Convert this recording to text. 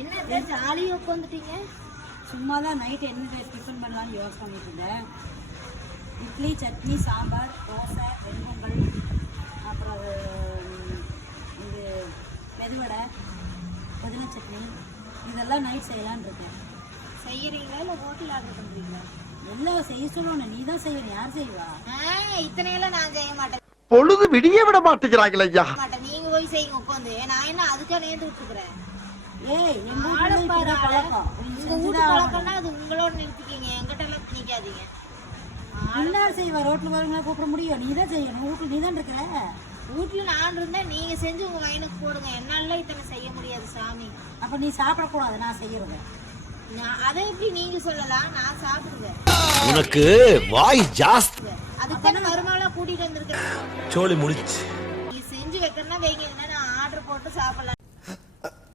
என்ன ஜாலியாக உட்காந்துட்டீங்க? சும்மா தான் நைட்டு என்ன டிஃபன் பண்ணலான்னு யோசனை பண்ணிட்டு இருந்தேன். இட்லி, சட்னி, சாம்பார், தோசை, வெண்பொங்கல், அப்புறம் இது மெதுவடை, புதினா சட்னி, இதெல்லாம் நைட் செய்யலான்னு இருக்கேன். செய்யறீங்களா இல்லை ஹோட்டல் ஆர்டர் பண்ணுறீங்களா? எல்லாம் செய்ய சொல்லணும். நீ தான் செய்யணும். யார் செய்வா? இத்தனையெல்லாம் நான் செய்ய மாட்டேன். பொழுது விடிய விட மாட்டேங்கிறாங்களே ஐயா. நீங்க போய் செய்யுங்க உட்காந்து. நான் என்ன அதுக்காக நேர்ந்து விட்டுக்கிறேன்? ஏய், எங்க வீட்டுல பழக்கம். உங்க வீட்டு பழக்கம்னா அது உங்களோட நிறுத்திக்கிங்க, எங்கிட்ட எல்லாம் திணிக்காதீங்க. எல்லாரும் செய்வா. ரோட்ல வரவங்கள கூப்பிட முடியும்? நீ தான் செய்யணும். வீட்டுல நீ தான் இருக்கிற. வீட்டுல நான் இருந்தா நீங்க செஞ்சு உங்க வயனுக்கு போடுங்க. என்னால இத்தனை செய்ய முடியாது சாமி. அப்ப நீ சாப்பிடக்கூடாது. நான் செய்யறது. அதை எப்படி நீங்க சொல்லலாம்? நான் சாப்பிடுவேன். உனக்கு வாய் ஜாஸ்தி. அதுக்கான மருமகளா கூட்டிட்டு வந்திருக்கேன். சோலி முடிச்சு நீ செஞ்சு வைக்கிறனா வைங்க, நான் ஆர்டர் போட்டு சாப்பிடலாம்.